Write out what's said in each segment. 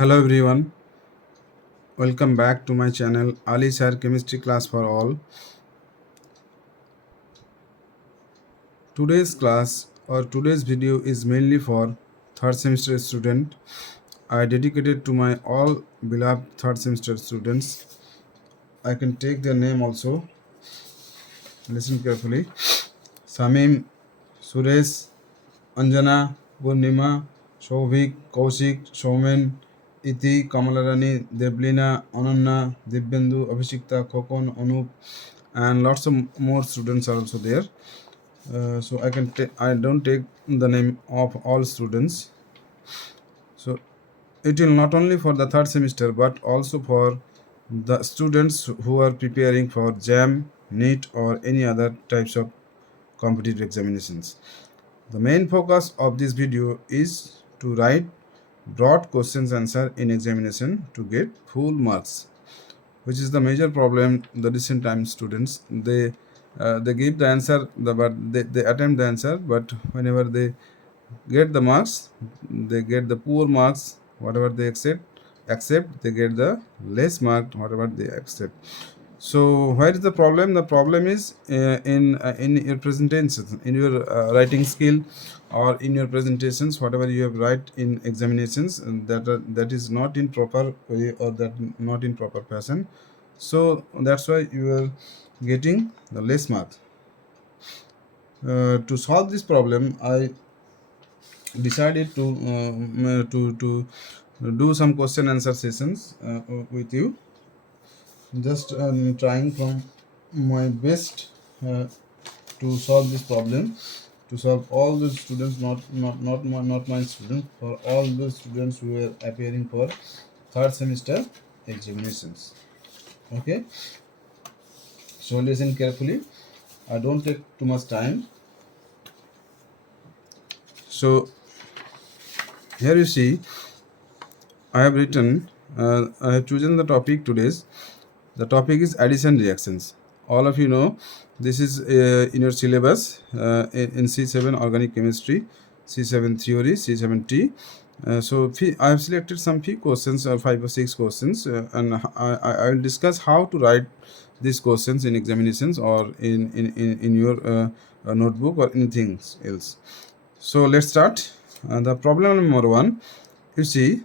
Hello everyone, welcome back to my channel Ali Sir Chemistry Class for All. Today's class or today's video is mainly for third semester student. I dedicated to my all beloved third semester students. I can take their name also. Listen carefully. Samim, Suresh, Anjana, Purnima, Shovik, Kaushik, Shaumen, Iti, Kamalarani, Deblina, Ananna, Dibbendu, Abhishekta, Kokon, Anup, and lots of more students are also there. So I don't take the name of all students. So it will not only for the third semester but also for the students who are preparing for JAM, NEET or any other types of competitive examinations. The main focus of this video is to write broad questions answer in examination to get full marks, which is the major problem. The recent time students, they give the answer, but they attempt the answer, but whenever they get the marks, they get the poor marks. Whatever they accept, they get the less mark whatever they accept. So where is the problem? The problem is in your presentations, in your writing skill, or in your presentations, whatever you have write in examinations, and that is not in proper way or that not in proper fashion. So that's why you are getting the less mark. To solve this problem, I decided to do some question answer sessions with you. Just trying from my best to solve this problem, to solve all the students, not my students, for all the students who are appearing for third semester examinations. Okay, so listen carefully. I don't take too much time. So here you see, I have written, I have chosen the topic today's. The topic is addition reactions. All of you know this is in your syllabus in C7 organic chemistry, C7 theory, C7T. I have selected some few questions, 5 or 6 questions, and I will discuss how to write these questions in examinations or in your notebook or anything else. So let's start. The problem number 1, you see,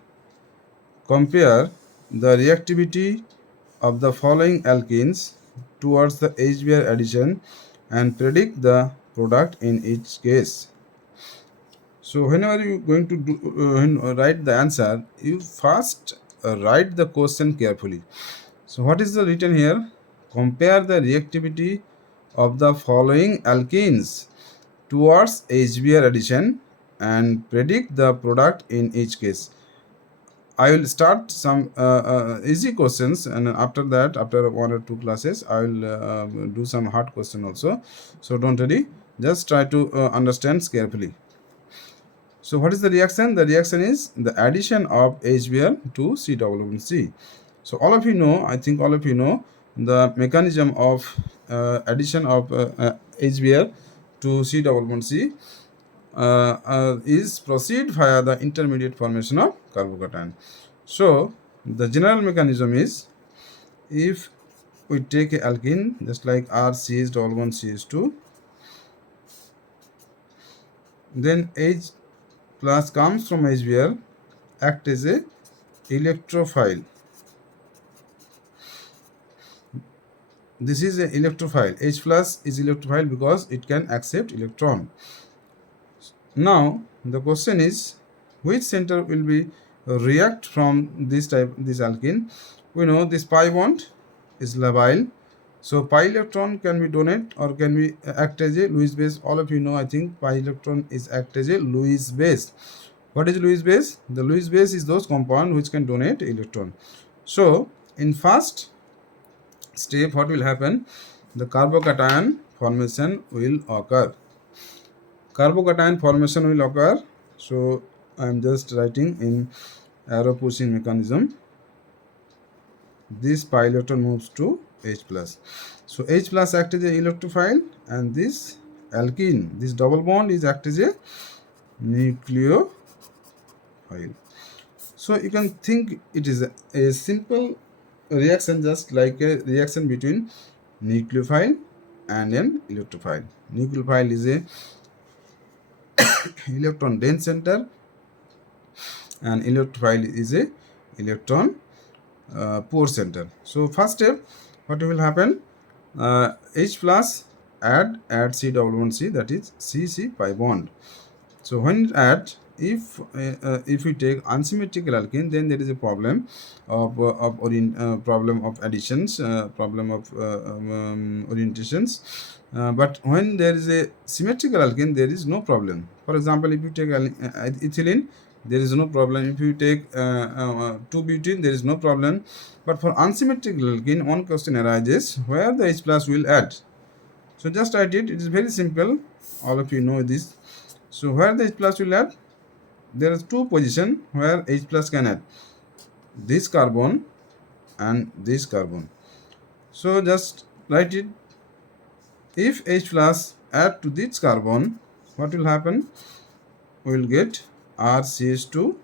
compare the reactivity of the following alkenes towards the HBr addition and predict the product in each case. So whenever you going to write the answer, you first write the question carefully. So what is the written here? Compare the reactivity of the following alkenes towards HBr addition and predict the product in each case. I will start some easy questions, and after that, after 1 or 2 classes, I will do some hard question also. So don't worry, just try to understand carefully. So what is the reaction? The reaction is the addition of HBr to C. So all of you know, I think all of you know the mechanism of addition of HBr to C is proceed via the intermediate formation of carbocation. So the general mechanism is, if we take a alkene just like RCH1CH2, then H plus comes from HBr, act as a electrophile. This is a electrophile. H plus is electrophile because it can accept electron. Now the question is, which center will be react from this alkene? We know this pi bond is labile, so pi electron can be donate or can be act as a Lewis base. All of you know, I think pi electron is act as a Lewis base. What is Lewis base? The Lewis base is those compound which can donate electron. So in first step, what will happen? The carbocation formation will occur. Carbocation formation will occur. So I am just writing in arrow pushing mechanism. This pi electron moves to H plus. So H plus acts as a electrophile, and this alkene, this double bond is act as a nucleophile. So you can think it is a simple reaction, just like a reaction between nucleophile and an electrophile. Nucleophile is a electron dense center, and electrophile is a electron poor center. So first step, what will happen? H plus add C double bond C, that is C pi bond. So when it add, if we take unsymmetrical alkene, then there is a problem of problem of additions, problem of orientations. But when there is a symmetrical alkene, there is no problem. For example, if you take ethylene, there is no problem. If you take 2-butene, there is no problem. But for unsymmetrical alkene, one question arises where the H plus will add. So just write it. It is very simple. All of you know this. So where the H plus will add, there is two position where H plus can add, this carbon and this carbon. So just write it. If H plus add to this carbon, what will happen? We will get RCH2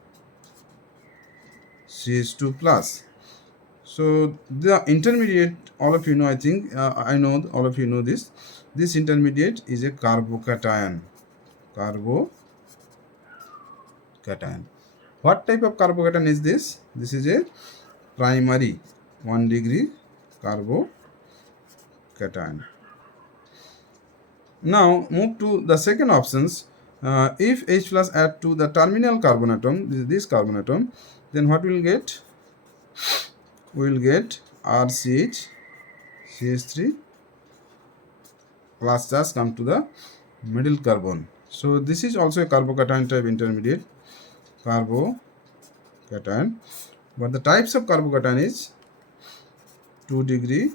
CH2 plus. So the intermediate, all of you know, I think I know all of you know this. This intermediate is a carbocation. Carbocation. What type of carbocation is this? This is a primary 1 degree carbocation. Now move to the second options. If H plus add to the terminal carbon atom, this carbon atom, then what we will get? We will get RCH CH3 plus charge come to the middle carbon. So this is also a carbocation type intermediate, carbocation. But the types of carbocation is 2 degree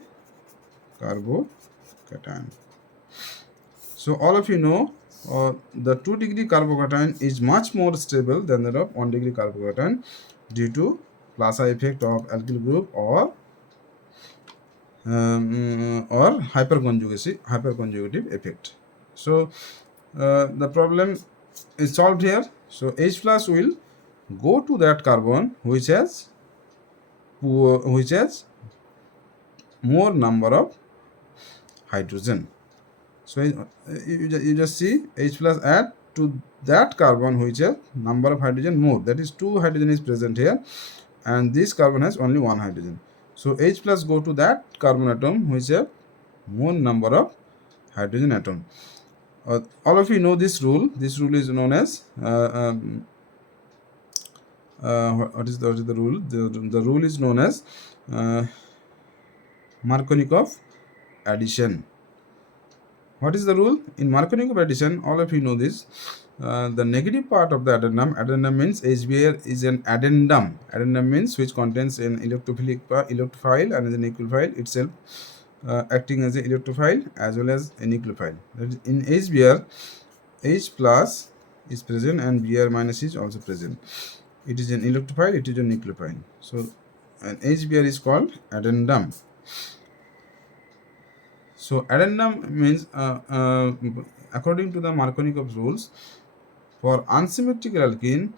carbocation. So all of you know the 2 degree carbocation is much more stable than that of 1 degree carbocation due to Plaza effect of alkyl group or hyperconjugative effect. So the problem is solved here. So H plus will go to that carbon which has more number of hydrogen. So you just see H plus add to that carbon which has number of hydrogen more, that is 2 hydrogen is present here, and this carbon has only 1 hydrogen. So H plus go to that carbon atom which have more number of hydrogen atom. All of you know this rule. This rule is known as what is the rule? The rule is known as Markovnikov addition. What is the rule? In Markovnikov addition, all of you know this. The negative part of the addendum means HBr is an addendum. Addendum means which contains an electrophile and a nucleophile itself acting as an electrophile as well as a nucleophile. That is, in HBr, H plus is present and Br minus is also present. It is an electrophile, it is a nucleophile. So an HBr is called addendum. So addendum means according to the Markovnikov rules, for unsymmetrical alkene,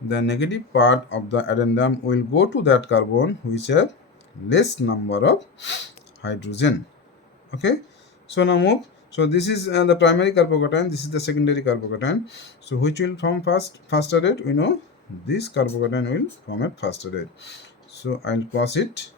the negative part of the addendum will go to that carbon which have less number of hydrogen. Okay. So now move. So this is the primary carbocation. This is the secondary carbocation. So which will form faster rate? We know this carbocation will form at faster rate. So I'll cross it.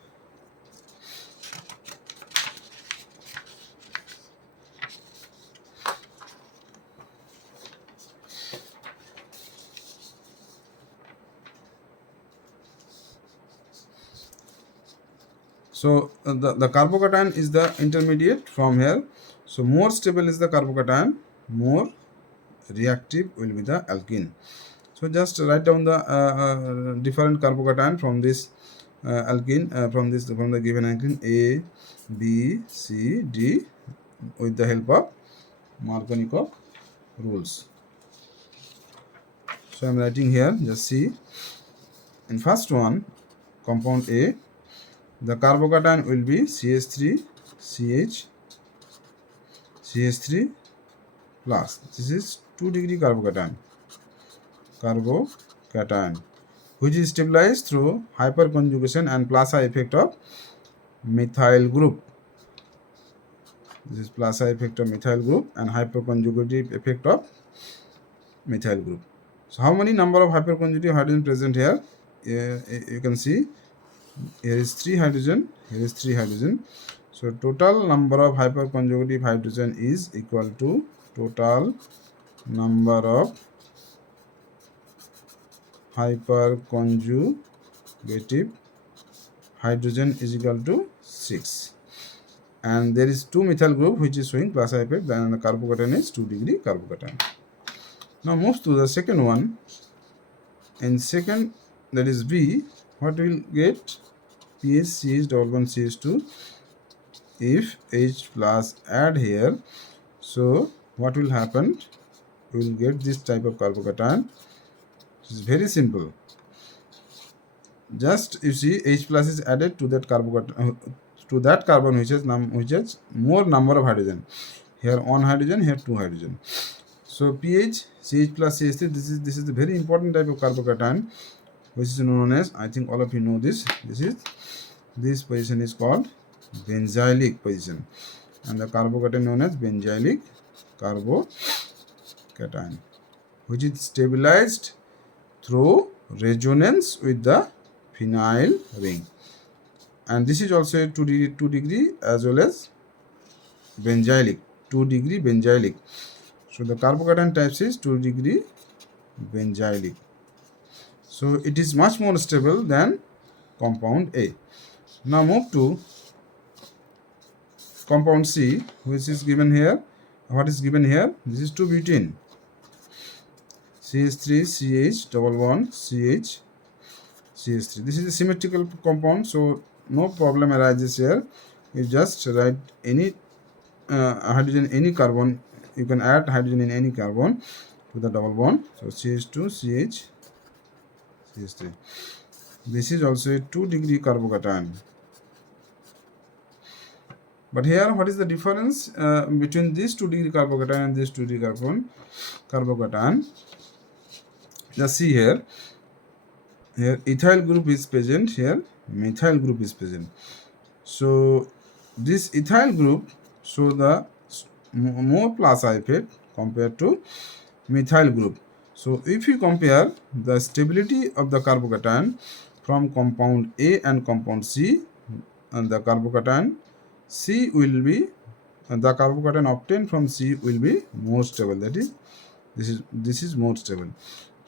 So the carbocation is the intermediate from here. So more stable is the carbocation, more reactive will be the alkene. So just write down the different carbocation from this alkene, from the given alkene A, B, C, D with the help of Markovnikov rules. So I am writing here. Just see. In first one, compound A, the carbocation will be CH3 CH3 plus. This is 2 degree carbocation. which is stabilized through hyperconjugation and Plaza effect of methyl group. This is Plaza effect of methyl group and hyperconjugative effect of methyl group. So how many number of hyperconjugative hydrogen present here? You can see here is 3 hydrogen, here is 3 hydrogen. So total number of hyperconjugative hydrogen is equal to total number of hyperconjugative hydrogen is equal to 6. And there is 2 methyl group which is showing Plaza effect, then the carbocation is 2 degree carbocation. Now move to the second one. In second, that is B, what we will get? pH CH double bond CH2. If H plus add here, so what will happen? We will get this type of carbocation. It is very simple. Just you see H plus is added to that carbocation, to that carbon which has more number of hydrogen. Here 1 hydrogen, here 2 hydrogen. So pH CH plus CH3. This is a very important type of carbocation, which is known as, I think all of you know this. This position is called benzylic position, and the carbocation known as benzylic carbocation, which is stabilized through resonance with the phenyl ring. And this is also 2 degree as well as benzylic, 2 degree benzylic. So the carbocation types is 2 degree benzylic. So it is much more stable than compound A. Now move to compound C, which is given here. What is given here? This is 2-butene. CH3 CH double bond CH CH3. This is a symmetrical compound, so no problem arises here. You just write any hydrogen, any carbon. You can add hydrogen in any carbon to the double bond. So CH2 CH CH3. This is also a 2 degree carbocation. But here, what is the difference between this 2 degree carbocation and this 2 degree carbocation? Just see here. Here ethyl group is present. Here methyl group is present. So this ethyl group show the more Plaza effect compared to methyl group. So if you compare the stability of the carbocation from compound A and compound C, and the carbocation C will be, the carbocation obtained from C will be more stable. That is, this is more stable.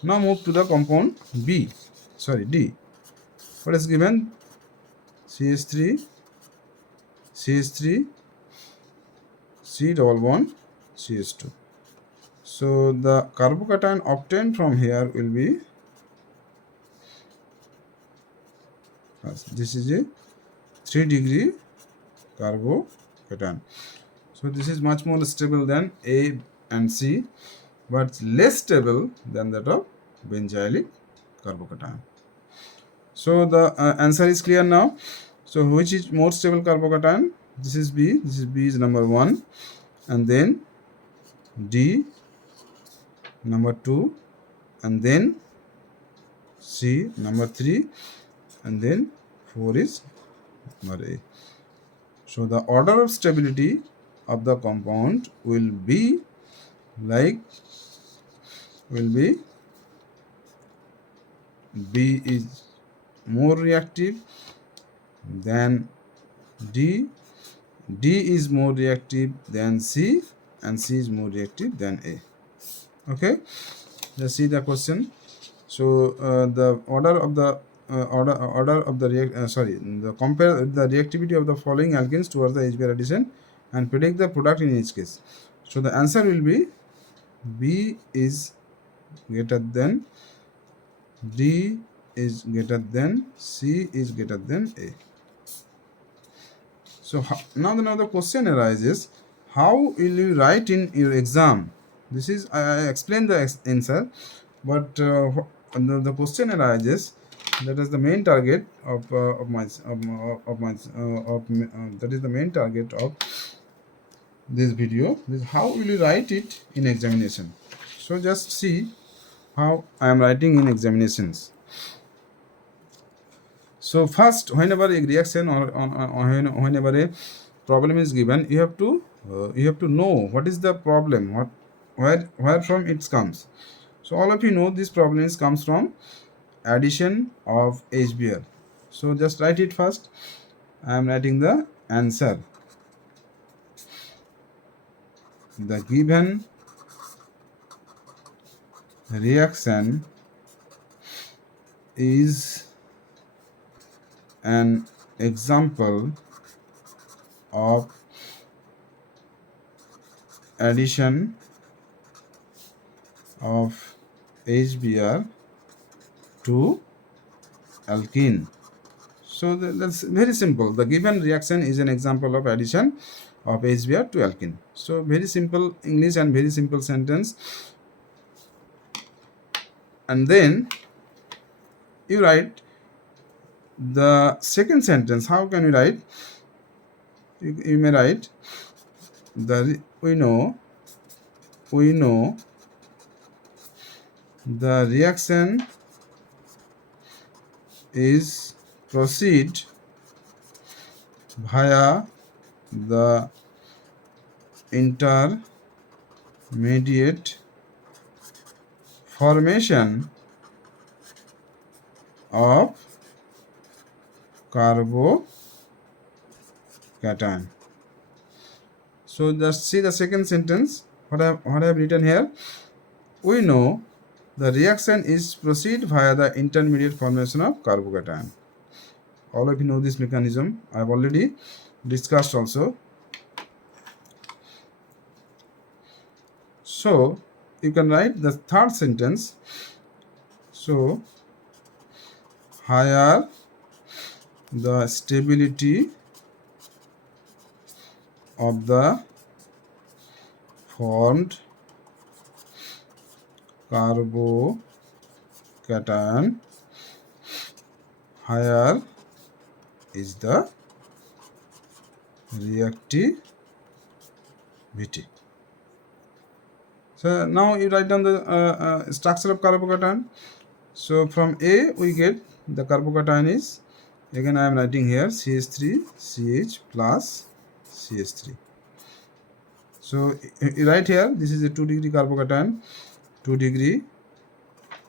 Now move to the compound D. What is given? CH3 CH3 C double bond CH2. So the carbocation obtained from here will be, this is a 3 degree carbocation. So this is much more stable than A and C, but less stable than that of benzylic carbocation. So the answer is clear now. So which is more stable carbocation? This is B. This is B is number 1, and then D number 2, and then C number 3, and then 4 is number A. So the order of stability of the compound will be B is more reactive than D, D is more reactive than C, and C is more reactive than A. Okay, let's see the question. So the order of the compare the reactivity of the following alkenes towards the H-Br addition and predict the product in each case. So the answer will be B is greater than, D is greater than, C is greater than A. So now the question arises, how will you write in your exam? This is, I explained the answer, but the question arises, that is the main target of that is the main target of this video. This how will you write it in examination? So just see how I am writing in examinations. So first, whenever a reaction whenever a problem is given, you have to know what is the problem, where from it comes. So all of you know this problem comes from addition of HBr. So just write it first. I am writing the answer. The given reaction is an example of addition of HBr to alkene. So that's very simple. The given reaction is an example of addition of HBr to alkene. So very simple English and very simple sentence. And then you write the second sentence. How can you write? You may write we know the reaction is proceed via the intermediate formation of carbocation. So just see the second sentence. What I have written here. We know the reaction is proceed via the intermediate formation of carbocation. All of you know this mechanism. I have already discussed also. So you can write the third sentence. So higher the stability of the formed carbocation, higher is the reactivity. So now you write down the structure of carbocation. So from A we get the carbocation is, again I am writing here, CH3 CH plus CH3. So you write here, this is a 2 degree carbocation, 2 degree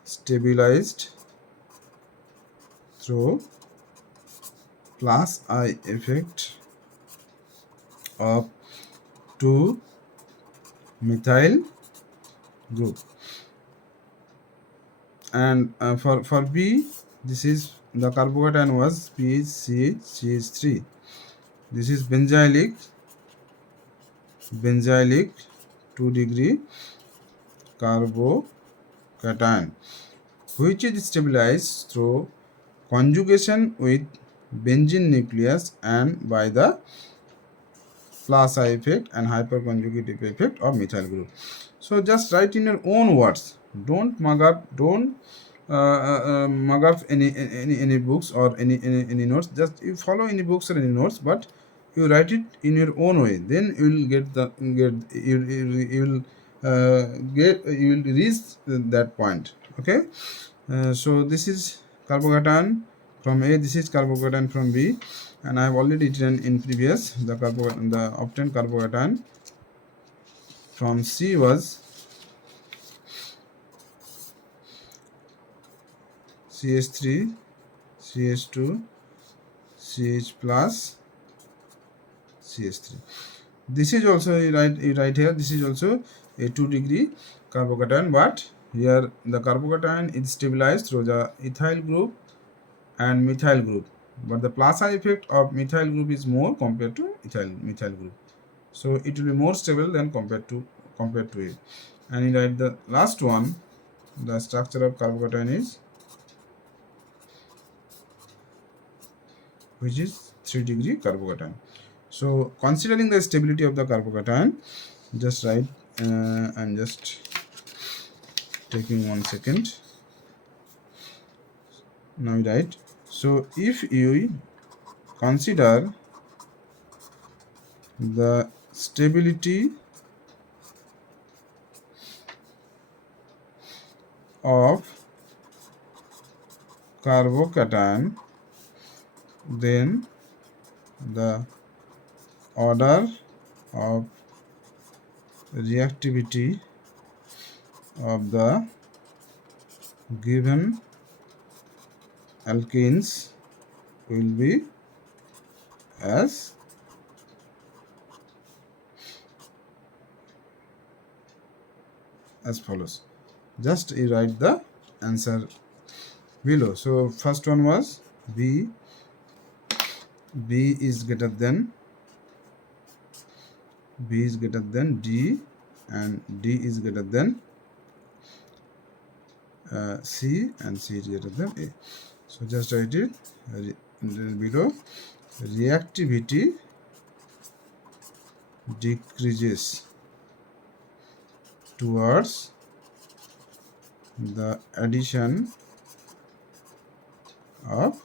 stabilized through plus I effect of 2 methyl group. And for B, this is the carbocation was PHCH3. This is benzylic 2 degree carbocation, which is stabilized through conjugation with benzene nucleus and by the plus I effect and hyperconjugative effect of methyl group. So just write in your own words. Don't mug up. Don't mug up any books or any notes. Just you follow any books or any notes, but you write it in your own way. Then you will you will reach that point. Okay. So this is carbocation from A. This is carbocation from B, and I have already written in previous the obtained carbocation from C was CH3 CH2 CH plus CH3. This is also you write here. This is also a 2 degree carbocation, but here the carbocation is stabilized through the ethyl group and methyl group, but the plus I effect of methyl group is more compared to methyl group. So it will be more stable than compared to it. And you write the last one, the structure of carbocation is, which is 3 degree carbocation. So considering the stability of the carbocation, just write and just taking 1 second. Now you write. So if you consider the stability of carbocation then the order of reactivity of the given alkenes will be as follows. Just you write the answer below. So first one was B is greater than D, and D is greater than C, and C is greater than A. So just write it below. Reactivity decreases towards the addition of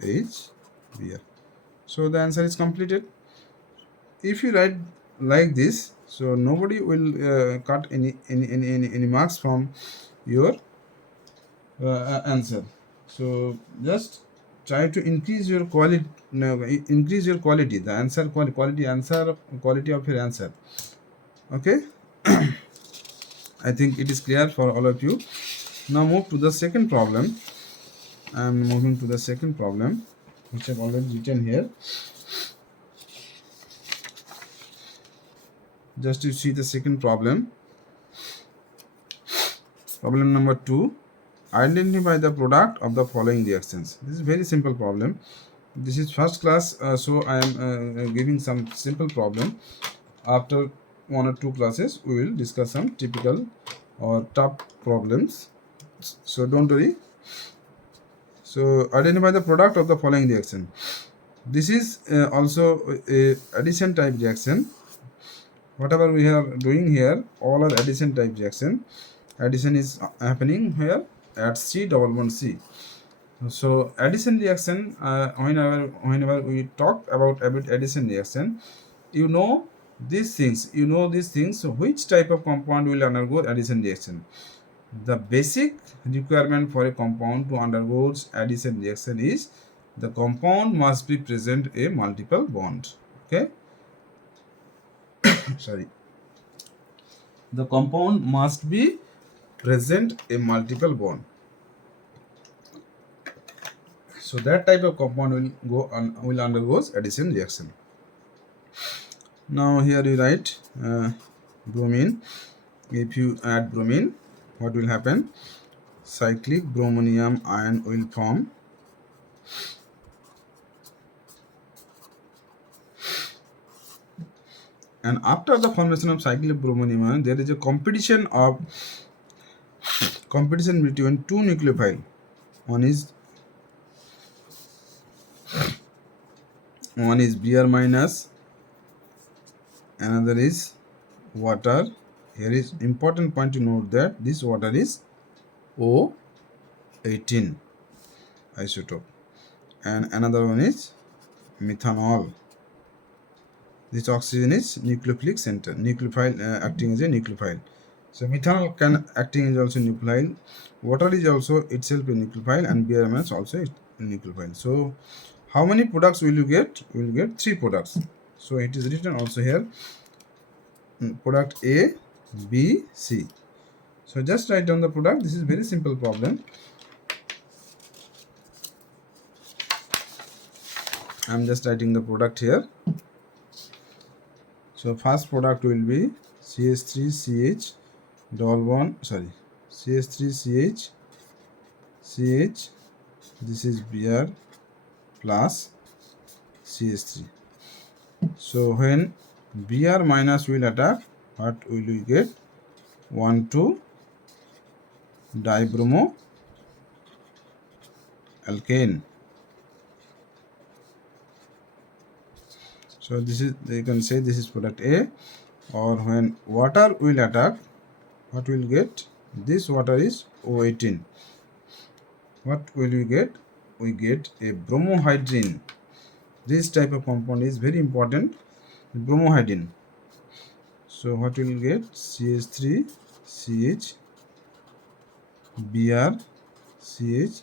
HBr. So the answer is completed. If you write like this, so nobody will cut any marks from your answer. So just try to increase your quality, the answer quality of your answer. Okay. I think it is clear for all of you. Now move to the second problem. I am moving to the second problem, which I have already written here. Just to see the second problem. Problem number 2. Identify the product of the following reactions. This is very simple problem. This is first class, so I am giving some simple problem. After 1 or 2 classes, we will discuss some typical or tough problems. So don't worry. So identify the product of the following reaction. This is also a addition type reaction. Whatever we are doing here, all are addition type reaction. Addition is happening here at C double bond C. So addition reaction, whenever we talk about addition reaction, you know these things. So which type of compound will undergo addition reaction? The basic requirement for a compound to undergo addition reaction is the compound must be present a multiple bond. Okay. Sorry. The compound must be present a multiple bond. So that type of compound will undergo addition reaction. Now here you write bromine. If you add bromine, what will happen? Cyclic bromonium ion will form. And after the formation of cyclic bromonium ion, there is a competition between two nucleophile. One is Br minus, another is water. Here is important point to note that this water is O18 isotope, and another one is methanol. This oxygen is nucleophilic center, nucleophile acting as a nucleophile. So methanol can acting as also nucleophile. Water is also itself a nucleophile, and BRMS also a nucleophile. So how many products will you get? We will get 3 products. So it is written also here, product A, B, C. So just write down the product. This is very simple problem. I am just writing the product here. So first product will be CH3CH double bond, CH3CH CH, this is Br plus CH3. So when Br minus will attack, what will we get? 1,2 dibromo alkane. So this is, you can say this is product A. Or when water will attack, what will get? This water is O18. What will we get? We get a bromohydrin. This type of compound is very important, bromohydrin. So what will get? CH3 CH Br CH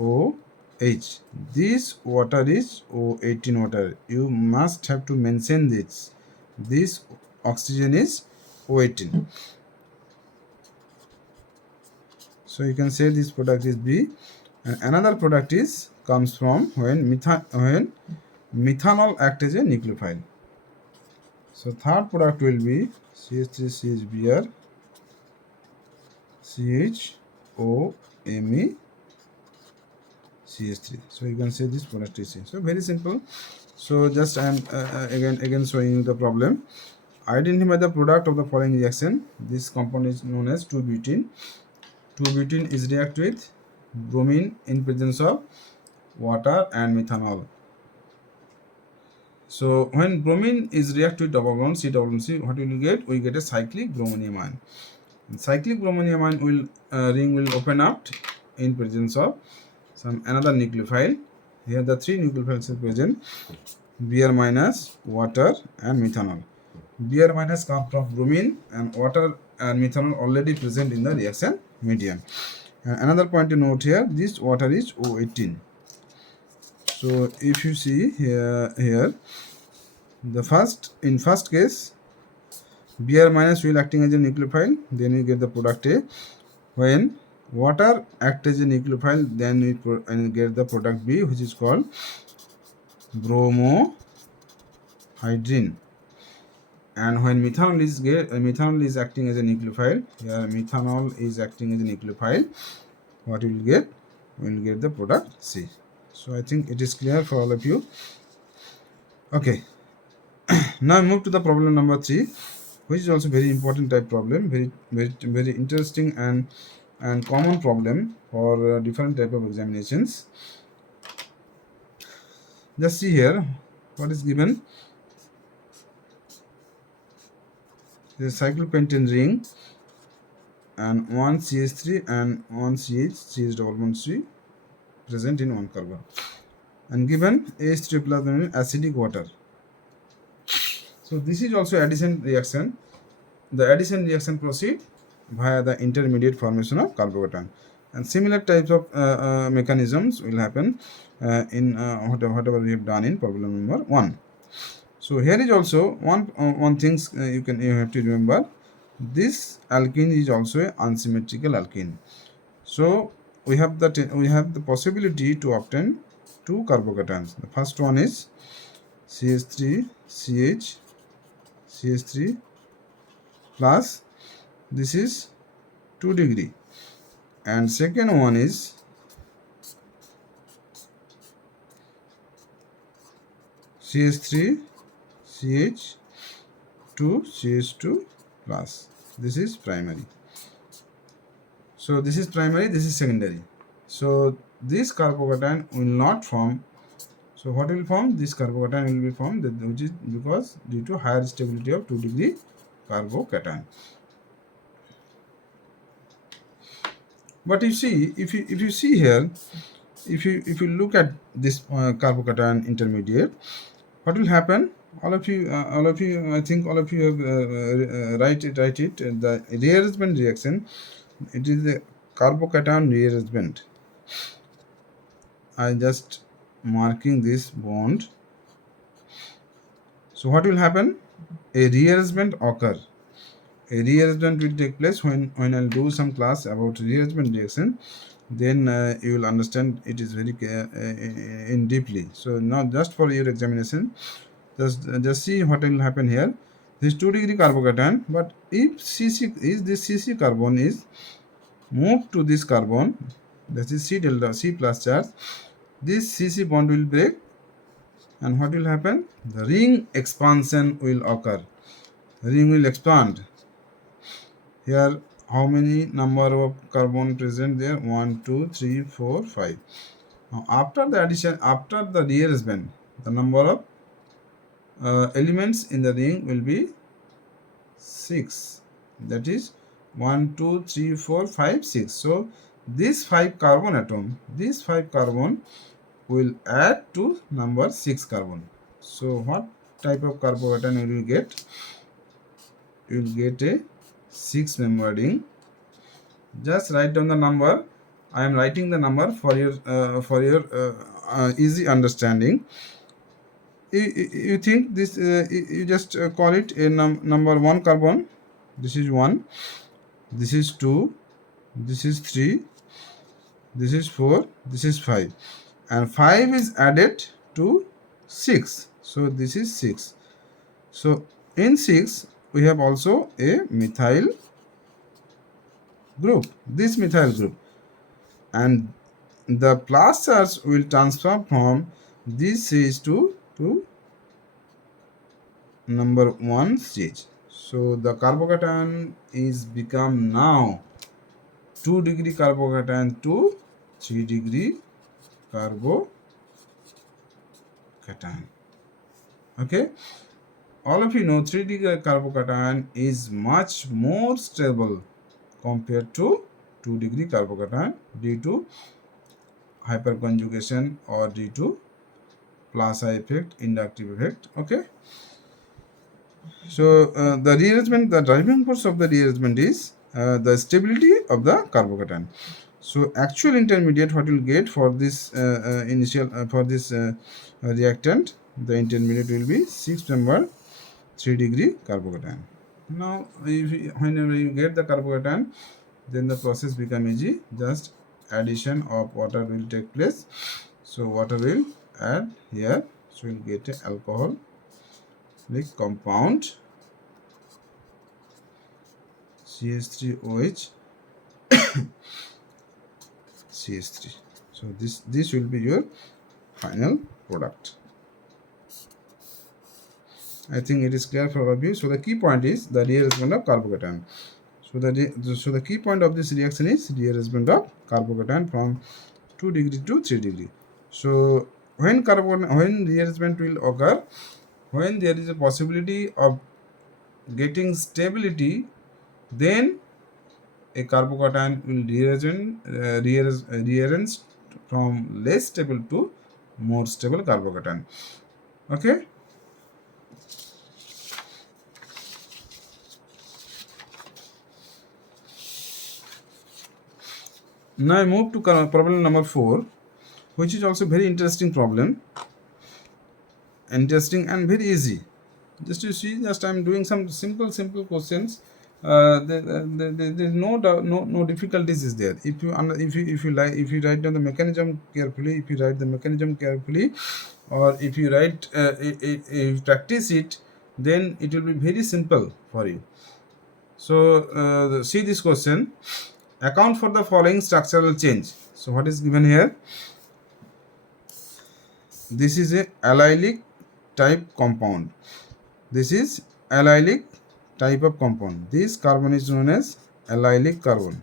O H. This water is O18 water. You must have to mention this. This oxygen is O18. So you can say this product is B. And another product is comes from when methanol acts as a nucleophile. So third product will be CH3CHBr CHOMe CH3. So you can say this product is C. So very simple. So just I am again showing you the problem. Identify the product of the following reaction. This compound is known as 2-butene. 2-butene is react with bromine in presence of water and methanol. So when bromine is react with double bond C double bond C, what will you get? We get a cyclic bromonium ion. And cyclic bromonium ion will ring will open up in presence of some another nucleophile. Here the three nucleophiles are present: Br minus, water, and methanol. Br minus comes from bromine, and water and methanol already present in the reaction medium. Another point to note here: this water is O18. So if you see here the first case, Br minus will acting as a nucleophile, then you get the product A. When water acts as a nucleophile, then you get the product B, which is called bromohydrin. And when methanol is acting as a nucleophile, here methanol is acting as a nucleophile, what you will get? We will get the product C. So I think it is clear for all of you. Okay. Now move to the problem number 3, which is also very important type problem, very interesting and common problem for different type of examinations. Just see here what is given. The cyclopentane ring and one CH3 and one CH double bond C present in one carbon, and given AH3 plus acidic water. So this is also addition reaction. The addition reaction proceed via the intermediate formation of carbocation, and similar types of mechanisms will happen in whatever we have done in problem number 1. So here is also one things you have to remember. This alkene is also an unsymmetrical alkene. So we have the possibility to obtain two carbocations. The first one is CH3 plus, this is 2 degree, and second one is CH3 CH2 plus. This is primary. So this is primary, this is secondary. So this carbocation will not form. So what will form? This carbocation will be formed, which is because due to higher stability of 2 degree carbocation. But you see, if you see here, if you look at this carbocation intermediate, what will happen? All of you, I think all of you have write it. The rearrangement reaction. It is the carbocation rearrangement. I just marking this bond. So what will happen? A rearrangement occur. A rearrangement will take place when I'll do some class about rearrangement reaction. Then you will understand it is very in deeply. So now just for your examination, just see what will happen here. This 2 degree carbocation, but if this CC carbon is moved to this carbon, that is C delta C plus charge, this CC bond will break, and what will happen? The ring expansion will occur. Ring will expand. Here how many number of carbon present there? 1 2 3 4 5. Now after the addition, after the rearrangement, the number of elements in the ring will be 6. That is 1 2 3 4 5 6. So this 5 carbon atom, this 5 carbon will add to number 6 carbon. So what type of carbocation you will get? You will get a 6 membered ring. Just write down the number. I am writing the number for your easy understanding. You think this, you just call it a number 1 carbon. This is 1, this is 2, this is 3, this is 4, this is 5, and 5 is added to 6, so this is 6. So in 6 we have also a methyl group, this methyl group, and the plus charge will transfer from this CH to number 1 CH. So the carbocation is become now 2 degree carbocation to 3 degree carbocation. Okay, all of you know 3 degree carbocation is much more stable compared to 2 degree carbocation due to hyperconjugation or due to Plaza effect, inductive effect. Okay, so the rearrangement, the driving force of the rearrangement is the stability of the carbocation. So actual intermediate, what you will get for this initial for this reactant, the intermediate will be 6 member 3 degree carbocation. Now whenever you get the carbocation, then the process become easy. Just addition of water will take place. So water will add here, so we'll get a alcohol like compound CH3OH CH3. So this will be your final product. I think it is clear for all of you. So the key point is the rearrangement of carbocation. So the key point of this reaction is rearrangement of carbocation from 2 degree to 3 degree. So when rearrangement will occur, when there is a possibility of getting stability, then a carbocation will rearrange from less stable to more stable carbocation. Okay. Now I move to problem number 4, which is also very interesting problem. Interesting and very easy. Just you see, just I am doing some simple questions. There is no difficulties is there. If you write down the mechanism carefully, or if you write if you practice it, then it will be very simple for you. So see this question: account for the following structural change. So what is given here? This is a allylic type compound. This is allylic type of compound. This carbon is known as allylic carbon.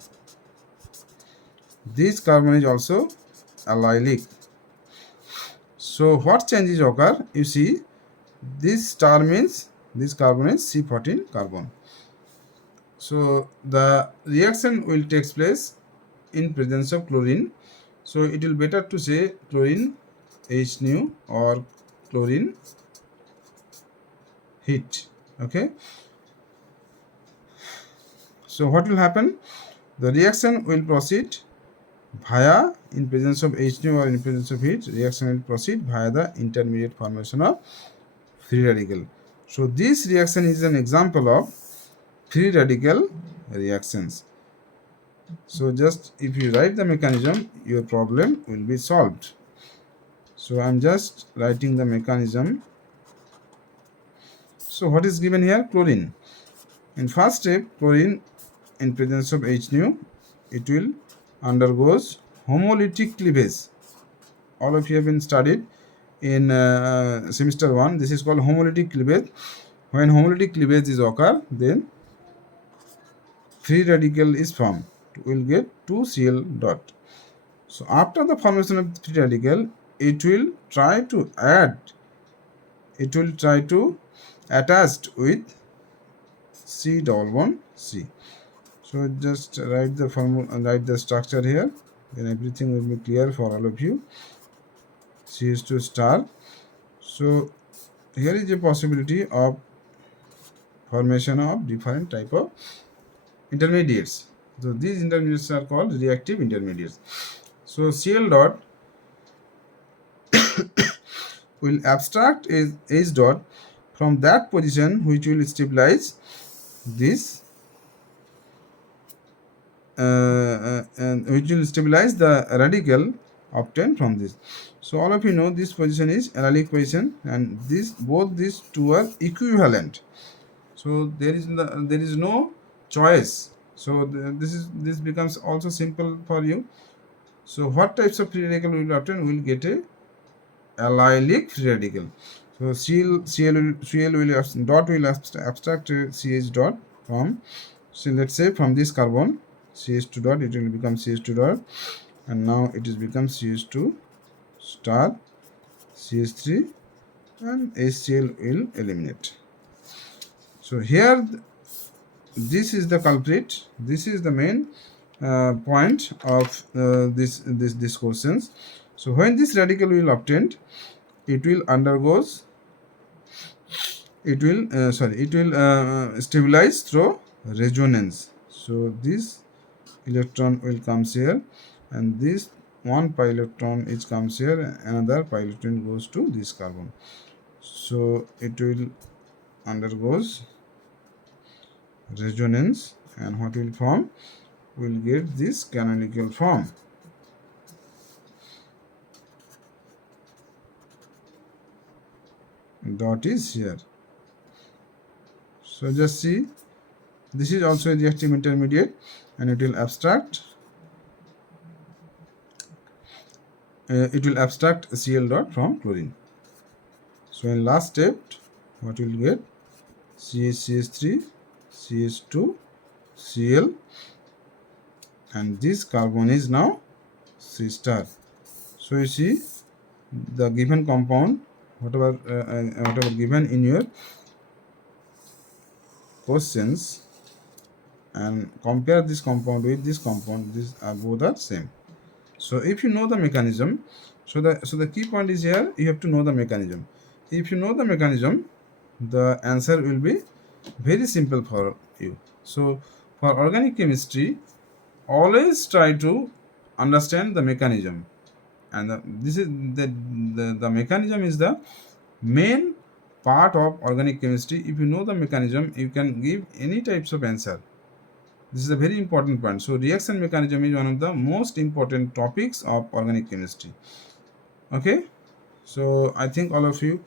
This carbon is also allylic. So what changes occur? You see, this star means this carbon is C14 carbon. So the reaction will take place in presence of chlorine. So it will better to say chlorine H nu or chlorine heat. Okay. So what will happen? The reaction will proceed via, in presence of H nu or in presence of heat, reaction will proceed via the intermediate formation of free radical. So this reaction is an example of free radical reactions. So just if you write the mechanism, your problem will be solved. So I am just writing the mechanism. So what is given here? Chlorine. In first step, chlorine in presence of H nu, it will undergoes homolytic cleavage. All of you have been studied in semester 1. This is called homolytic cleavage. When homolytic cleavage is occur, then free radical is formed. We will get 2Cl dot. So after the formation of free radical, it will try to attach with C double bond C. So just write the formula, write the structure here, then everything will be clear for all of you. CH2 star. So here is a possibility of formation of different type of intermediates. So these intermediates are called reactive intermediates. So Cl dot will abstract H dot from that position, which will stabilize this and which will stabilize the radical obtained from this. So all of you know this position is allylic position, and this both these two are equivalent. So there is no choice. So this becomes also simple for you. So what types of free radical we will obtain? We will get a allylic free radical. So Cl will dot will abstract CH dot from. So let's say from this carbon CH2 dot, it will become CH2 dot, and now it is become CH2 star, CH3, and HCl will eliminate. So here this is the culprit. This is the main point of this questions. So when this radical will obtained, it will undergoes it will stabilize through resonance. So this electron will comes here, and this one pi electron is comes here, another pi electron goes to this carbon. So it will undergoes resonance, and what will form? Will get this canonical form. Dot is here. So just see, this is also a reactive intermediate, and it will abstract Cl dot from chlorine. So in last step, what will get? CH3, CH2, Cl, and this carbon is now C star. So you see the given compound, whatever given in your questions, and compare this compound with this compound. These are both are same. So if you know the mechanism, so the key point is here, you have to know the mechanism. If you know the mechanism, the answer will be very simple for you. So for organic chemistry, always try to understand the mechanism, and this is the mechanism is the main part of organic chemistry. If you know the mechanism, you can give any types of answer. This is a very important point. So reaction mechanism is one of the most important topics of organic chemistry. Okay, so I think all of you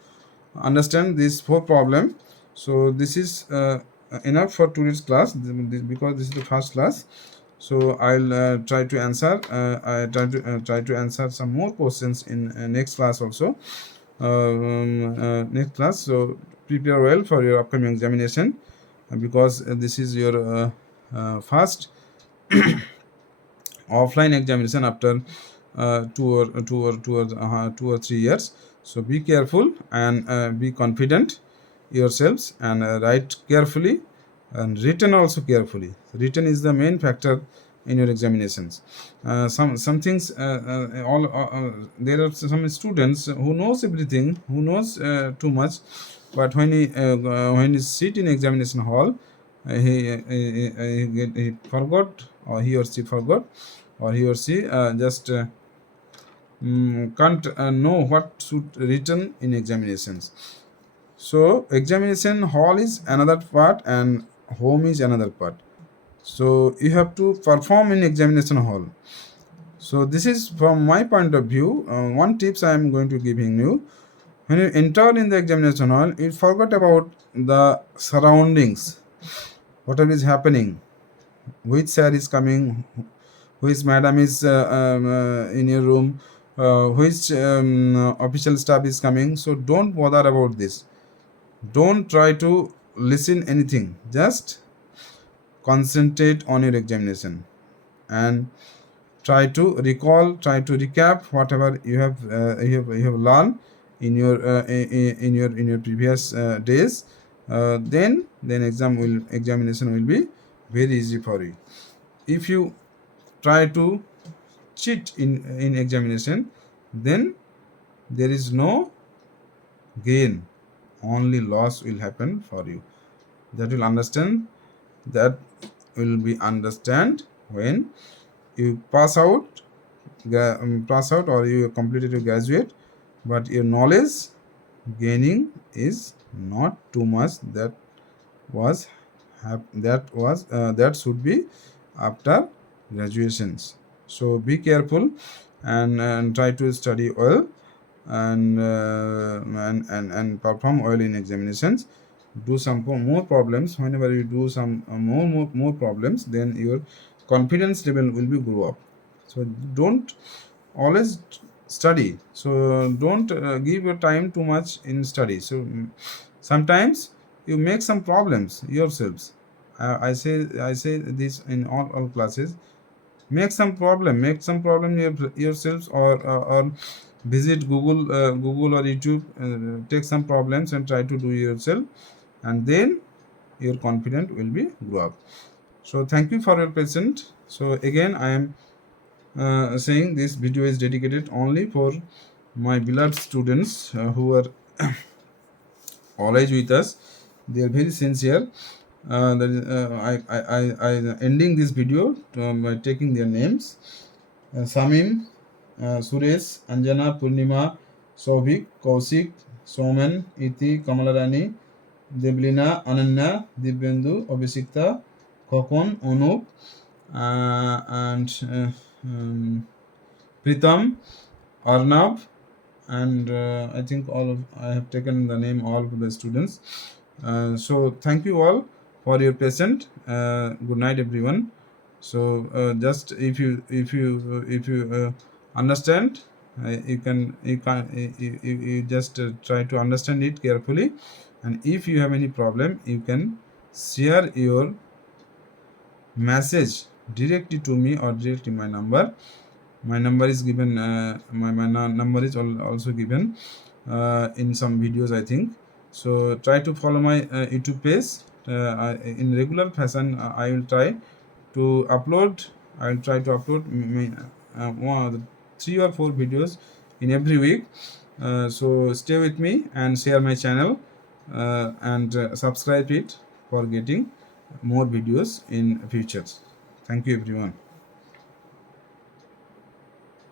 understand this four problem. So this is enough for today's class, because this is the first class. So I'll try to answer try to answer some more questions in next class also. Next class. So prepare well for your upcoming examination, because this is your first offline examination after 2 or 3 years. So be careful, and be confident yourselves, and write carefully, and written also carefully. Written is the main factor in your examinations. Some things, all there are some students who knows everything, who knows too much, but when he sit in examination hall, he forgot, or he or she forgot, or he or she just can't know what should written in examinations. So examination hall is another part, and home is another part. So you have to perform in examination hall. So this is from my point of view. One tips I am going to giving you: when you enter in the examination hall, you forget about the surroundings, whatever is happening, which sir is coming, which madam is in your room, which official staff is coming. So don't bother about this. Don't try to listen anything. Just concentrate on your examination, and try to recall, try to recap whatever you have learned in your in your previous days. Then examination will be very easy for you. If you try to cheat in examination, then there is no gain, only loss will happen for you. That will understand, that will be understand when you pass out or you completed your graduate, but your knowledge gaining is not too much. Was that should be after graduations. So be careful, and try to study well, and perform well in examinations. Do some more problems. Whenever you do some more problems, then your confidence level will be grow up. So don't always study. So don't give your time too much in study. So sometimes you make some problems yourselves. I say this in all classes. Make some problem yourselves, or visit Google or YouTube, take some problems and try to do yourself, and then your confidence will be grow up. So thank you for your patience. So again, I am saying this video is dedicated only for my beloved students who are always with us. They are very sincere. I ending this video by taking their names: Samim, Suresh, Anjana, Purnima, Sovik, Kausik, Soman, Iti, Kamalarani, Deblina, Ananya, Dibyendu, Abhisikta, Khokon, Anup, and Pritam, Arnav, and I think I have taken the name all of the students. So thank you all for your patience. Good night, everyone. So just if you understand, you just try to understand it carefully, and if you have any problem, you can share your message directly to me or directly my number. My number is given, number is also given in some videos, I think. So try to follow my YouTube page. In regular fashion, I will try to upload. I will try to upload 3 or 4 videos in every week. So stay with me and share my channel, and subscribe it for getting more videos in future. Thank you, everyone.